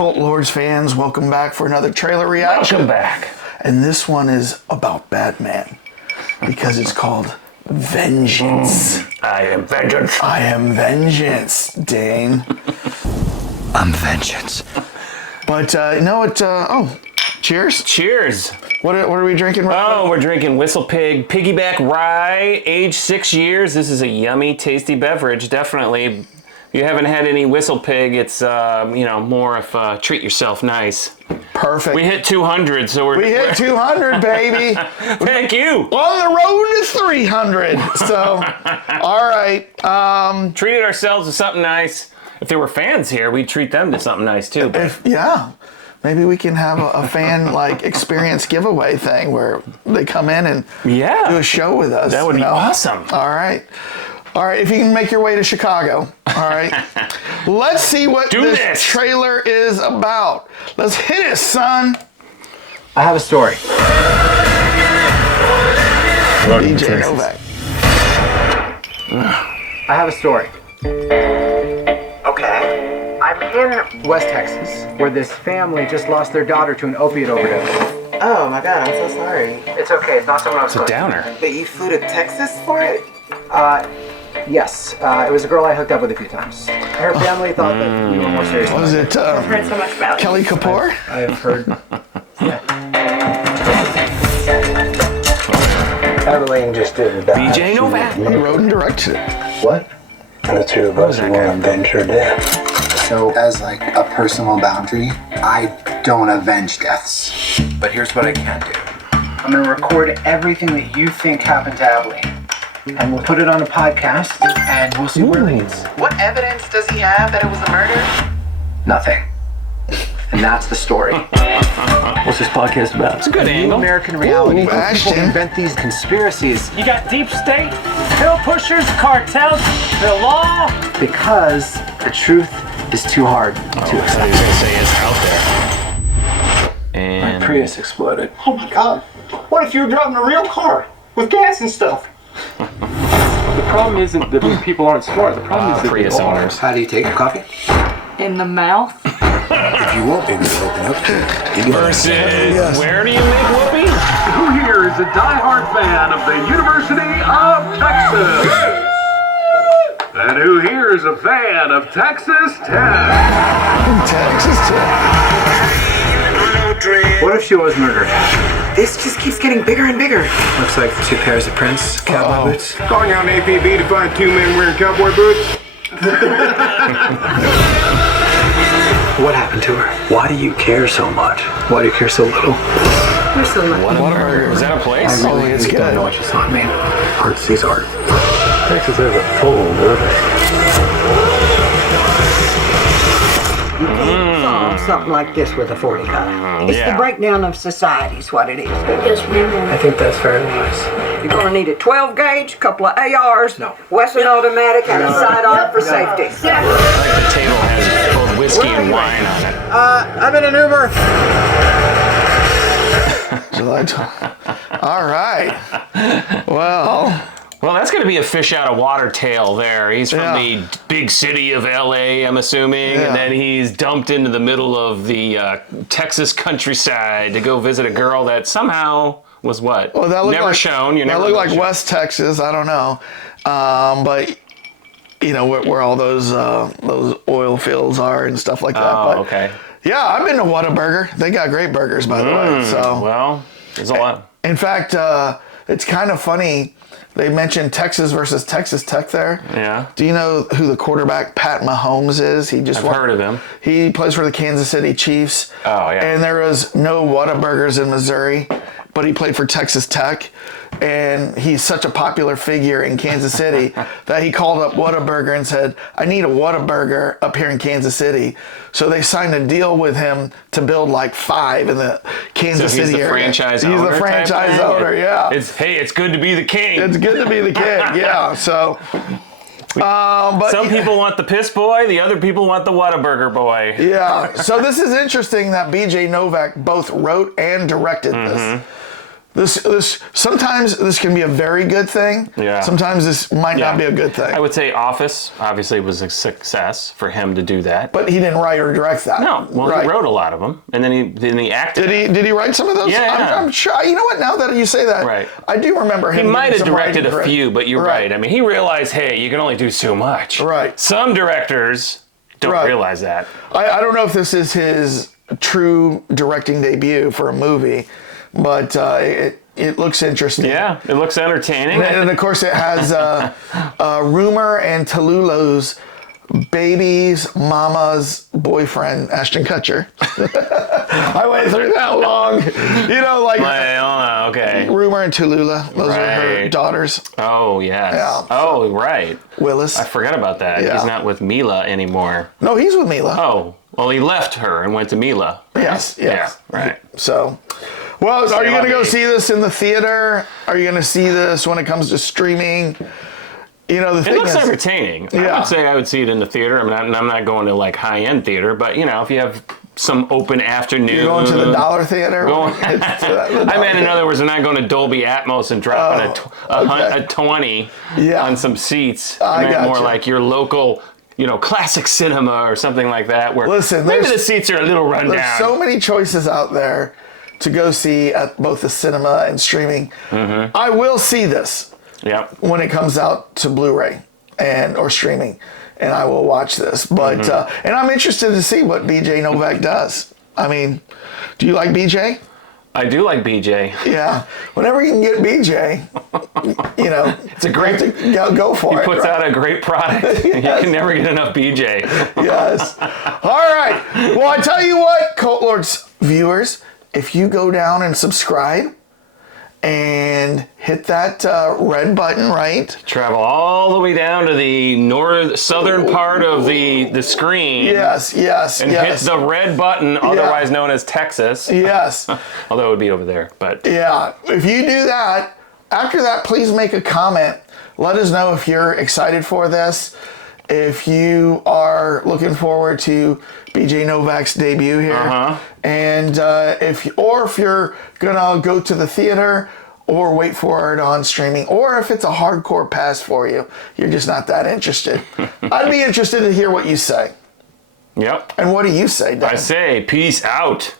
Cult Lords fans, welcome back for another trailer reaction. Welcome back. And this one is about Batman because it's called Vengeance. I am vengeance. I am vengeance, Dane. I'm vengeance. But you know what? Cheers. Cheers. What are we drinking right now? Oh, we're drinking Whistle Pig Piggyback Rye, aged 6 years. This is a yummy, tasty beverage, definitely. If you haven't had any Whistle Pig, it's more of treat yourself nice. Perfect. We hit 200, so we hit 200, baby. Thank you. On the road to 300. So, all right. Treated ourselves to something nice. If there were fans here, we'd treat them to something nice too. Yeah. Maybe we can have a fan experience giveaway thing where they come in and do a show with us. That would be awesome. All right. All right, if you can make your way to Chicago, all right? Let's see what this trailer is about. Let's hit it, son. I have a story. DJ Novak. I have a story. Okay. I'm in West Texas, where this family just lost their daughter to an opiate overdose. Oh my god, I'm so sorry. It's okay, it's not someone else. It's a downer. But you flew to Texas for it? Yes. It was a girl I hooked up with a few times. Her family thought that we were more serious. Was it I've heard so much about Kelly Kapoor? I've heard. Evelyn just did that. DJ Novak. He wrote and directed it. What? And the two of us want to avenge her death. So, as a personal boundary, I don't avenge deaths. But here's what I can do. I'm gonna record everything that you think happened to Evelyn. And we'll put it on a podcast, and we'll see where it leads. What evidence does he have that it was a murder? Nothing. And that's the story. What's this podcast about? It's a good angle. American reality. People Ashton. invent these conspiracies You got deep state, pill pushers, cartels, the law. because the truth is too hard to I was accept. gonna say it's out there. And Prius exploded. Oh my god. What if you were driving a real car with gas and stuff? The problem isn't that people aren't smart. The problem is that Prius they are. owners. How do you take a coffee? in the mouth. If you want people to open up to it, you gotta Versus, where do you make whoopee? Who here is a diehard fan of the University of Texas? And who here is a fan of Texas Tech? Texas Tech. What if she was murdered? This just keeps getting bigger and bigger. Looks like two pairs of Prince cowboy boots. Calling out an APB to find two men wearing cowboy boots. What happened to her? Why do you care so much? Why do you care so little? Whataburger. Is that a place? Oh, it's I good. don't know what you saw in me. Art sees art. Texas has a full You can't solve something like this with a 40 cal. It's the breakdown of society is what it is. Yes, ma'am. I think that's very wise. You're gonna need a 12 gauge, a couple of ARs, Western automatic, and a sidearm for safety. Like the table has both whiskey and wine on it. I'm in an Uber. July 12th. All right. Well, that's going to be a fish out of water tale there. He's from the big city of LA, I'm assuming, and then he's dumped into the middle of the Texas countryside to go visit a girl that somehow was what? Well, that looked never like, shown. You that never looked like shown. West Texas. I don't know, but you know where all those oil fields are and stuff like that. Oh, But, okay. yeah, I've been to Whataburger. They got great burgers, by the way. So, well, there's a lot. in fact, it's kind of funny. They mentioned Texas versus Texas Tech there. Yeah. Do you know who the quarterback Pat Mahomes is? I've heard of him. He plays for the Kansas City Chiefs. Oh, yeah. And there was no Whataburgers in Missouri, but he played for Texas Tech. And he's such a popular figure in Kansas City that he called up Whataburger and said, I need a Whataburger up here in Kansas City. So they signed a deal with him to build like 5 in the Kansas City area. Franchise owner. He's the franchise owner, yeah. It's good to be the king. It's good to be the king, yeah. So, but some people want the piss boy, the other people want the Whataburger boy. Yeah. So this is interesting that BJ Novak both wrote and directed this. This sometimes this can be a very good thing. Yeah. Sometimes this might not be a good thing. I would say Office obviously was a success for him to do that. But he didn't write or direct that. No, well, he wrote a lot of them, and then he acted. Did he write some of those? Yeah. I'm sure. You know what? Now that you say that, Right. I do remember him. He might have doing some directed writing a few, but you're right. I mean, he realized, hey, you can only do so much. Right. Some directors don't realize that. I don't know if this is his true directing debut for a movie, but it looks interesting. Yeah, it looks entertaining. And of course, it has Rumor and Tallulah's baby's mama's boyfriend, Ashton Kutcher. I went through that long. You know, like okay. Rumor and Tallulah. Those are her daughters. Oh, yes. Yeah. Oh, right. Willis. I forgot about that. Yeah. He's not with Mila anymore. No, he's with Mila. Oh, well, he left her and went to Mila. Yes. Yeah, right. So, well, are you going to go see this in the theater? Are you going to see this when it comes to streaming? You know, the thing It looks is, entertaining. Yeah. I would say I would see it in the theater. I'm not going to like high-end theater, but you know, if you have some open afternoon. You're going to the Dollar Theater? I mean, in other words, I'm not going to Dolby Atmos and dropping a 20 on some seats. I meant more like your local, you know, classic cinema or something like that. Where maybe the seats are a little run There's down. so many choices out there to go see at both the cinema and streaming. Mm-hmm. I will see this. Yep. When it comes out to Blu-ray or streaming, and I will watch this. But and I'm interested to see what BJ Novak does. I mean, do you like BJ? I do like BJ. Yeah. Whenever you can get BJ, you know, it's a great go for it. He puts out a great product. You can never get enough BJ. Yes. All right. Well, I tell you what, Cult Lords viewers, if you go down and subscribe and hit that red button, right? Travel all the way down to the southern part of the screen. Yes. And hit the red button, otherwise known as Texas. Yes. Although it would be over there, but. Yeah. If you do that, after that, please make a comment. Let us know if you're excited for this. If you are looking forward to BJ Novak's debut here, and if you're gonna go to the theater or wait for it on streaming, or if it's a hardcore pass for you, you're just not that interested. I'd be interested to hear what you say. Yep. And what do you say, Dan? I say peace out.